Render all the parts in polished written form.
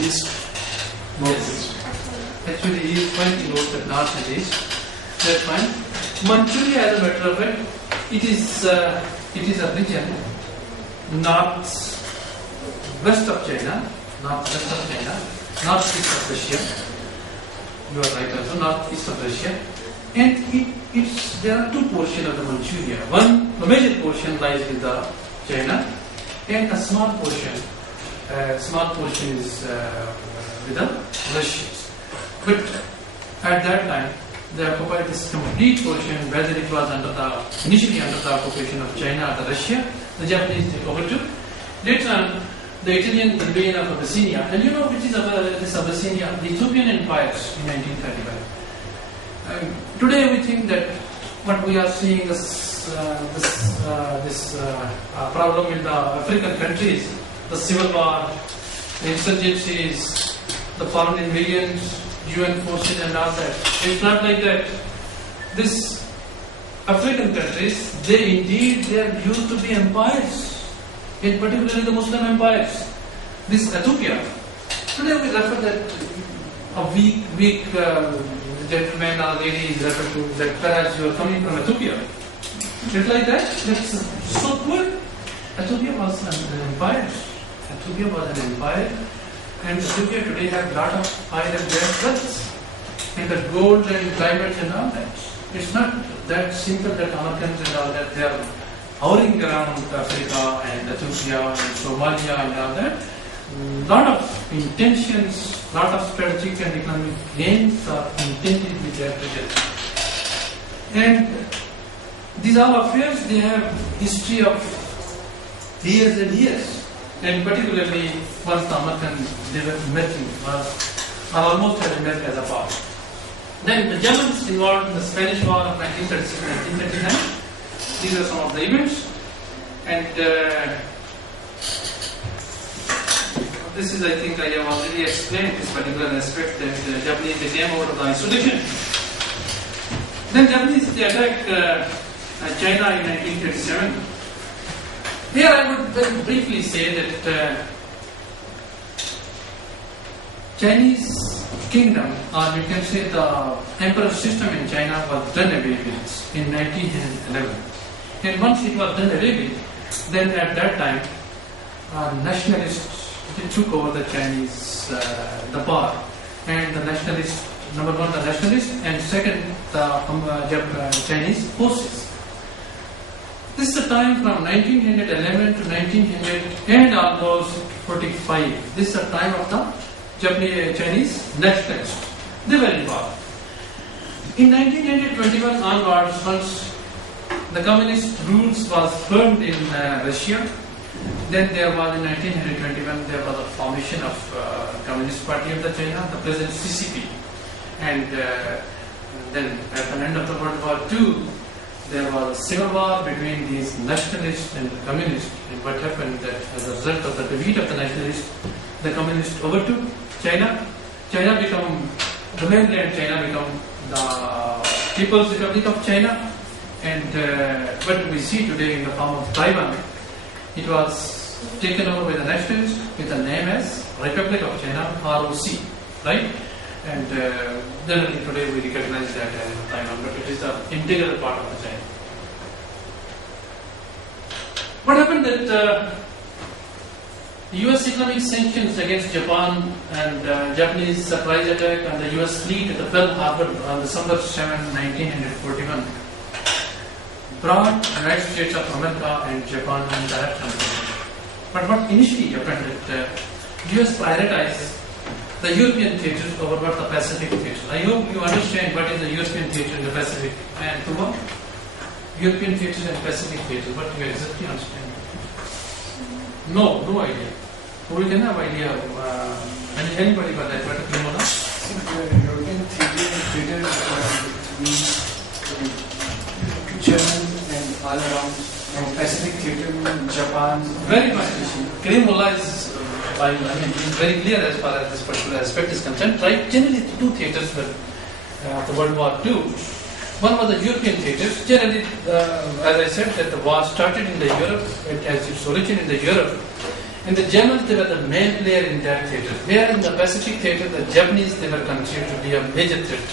east. Yes. Actually, he is fine in both the north and east. That's fine. Manchuria, as a matter of fact, it is a region north-west of China, north-west of China, north-east of Russia. You are right also, north-east of Russia. And there are two portions of the Manchuria. One, the major portion lies with the China, and a small portion is with the Russians. But at that time, they occupied this complete portion, whether it was initially under the occupation of China or Russia. The Japanese overtook. Later on, the Italian invasion of Abyssinia, and you know which is this Abyssinia, the Ethiopian empires in 1935. Today we think that what we are seeing this problem in the African countries, the civil war, the insurgencies, the foreign invasions, UN forces and all that. It's not like that. These African countries, they used to be empires, in particularly the Muslim empires. This Ethiopia, today we refer that a weak gentleman or lady is referred to that perhaps you are coming from Ethiopia. It's like that. That's so good. Ethiopia was an empire. Ethiopia was an empire. And Ethiopia today has a lot of oil and gas wells, and the gold and diamonds and all that. It's not that simple that Americans and all that, they are hovering around Africa and Ethiopia and Somalia and all that. Lot of intentions, lot of strategic and economic gains are intended with that region. And these all affairs, they have history of years and years. And particularly once the American merging was almost had emerged as a power. Then the Germans involved in the Spanish War of 1936-1939. These are some of the events. And this is, I think, I have already explained this particular aspect that the Japanese, they came out of the isolation. Then Japanese, they attacked China in 1937. Here I would very briefly say that Chinese kingdom, or we can say the emperor system in China, was done away with in 1911. And once it was done away with, then at that time, nationalists took over the Chinese, the power. And the nationalists, number one, the nationalists, and second, the Chinese forces. This is the time from 1911 to 1900 and almost 45. This is the time of the Chinese nationalists. They were involved. In 1921 onwards, once the communist rules was firmed in Russia, then there was in 1921 there was a formation of Communist Party of the China, the present CCP, and then at the end of the World War II. There was a civil war between these nationalists and the communists. And what happened that as a result of the defeat of the nationalists, the communists overtook China. China became, the mainland China became the People's Republic of China. And what we see today in the form of Taiwan, it was taken over by the nationalists with the name as Republic of China, ROC, right? And generally today we recognize that as Taiwan, but it is the integral part of the China. What happened that US economic sanctions against Japan and Japanese surprise attack on the US fleet at the Pearl Harbor on December 7, 1941 brought the United States of America and Japan in direct conflict. But what initially happened that US prioritized the European theatre over what the Pacific theatre. I hope you understand what is the European theatre and the Pacific. And to what? European theatre and Pacific theatre. What do you exactly understand? No idea. We can have idea. Anybody got that? What do you know? European theatre means German and all around. And Pacific theatre means Japan. Very much. Karimullah is very clear as far as this particular aspect is concerned. Right? Generally, two theatres were after World War II. One was the European theatres. Generally, as I said, that the war started in the Europe, it has its origin in the Europe, And the Germans, they were the main player in that theater. Here in the Pacific theater, the Japanese, they were considered to be a major threat.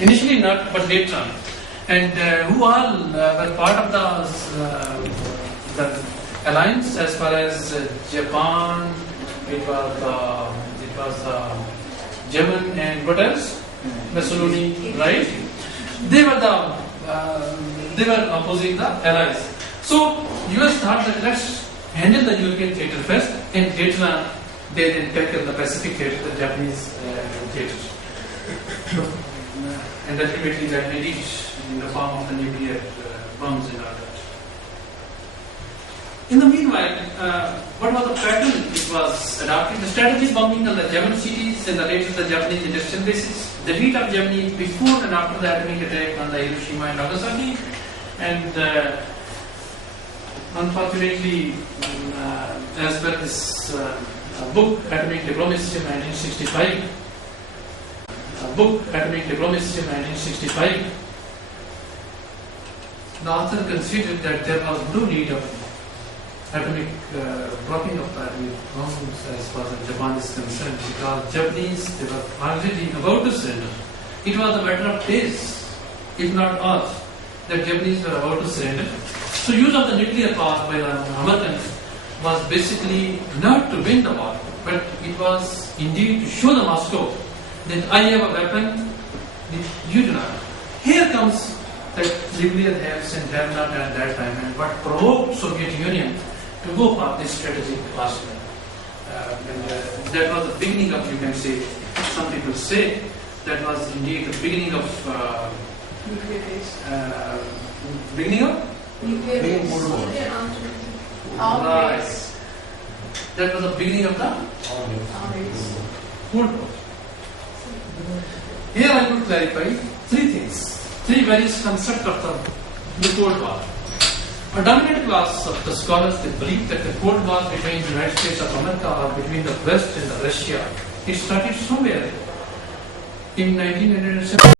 Initially not, but later on. And who all were part of the alliance as far as Japan, it was German and what else? Mussolini, right? They were opposing the allies. So US thought that let's handle the European theatre first, and later on they then tackle the Pacific theatre, the Japanese theatre. And ultimately that ended in the form of the nuclear bombs and all that. In the meanwhile, what was the pattern it was adopted? The strategic bombing on the German cities and the later the Japanese industrial bases, the defeat of Germany before and after the atomic attack on the Hiroshima and Nagasaki, and unfortunately, as per this book, Atomic Diplomacy of 1965, the author considered that there was no need of atomic blocking of the atomic bombs as far as Japan is concerned, because Japanese, they were already about to surrender. It was a matter of days, if not hours, that Japanese were about to surrender. So use of the nuclear power by the Americans was basically not to win the war, but it was indeed to show the Moscow that I have a weapon, you do not. Here comes the nuclear haves and have not at that time, and what provoked Soviet Union to go for this strategic arsenal. That was the beginning of, you can say, some people say, that was indeed the beginning of Nuclear base. beginning of Nuclear base. Cold War. right. That was the beginning of the Cold War. Here I will clarify three things, three various concepts of the Cold War. A dominant class of the scholars, they believe that the Cold War between the United States of America or between the West and the Russia, it started somewhere in 1970.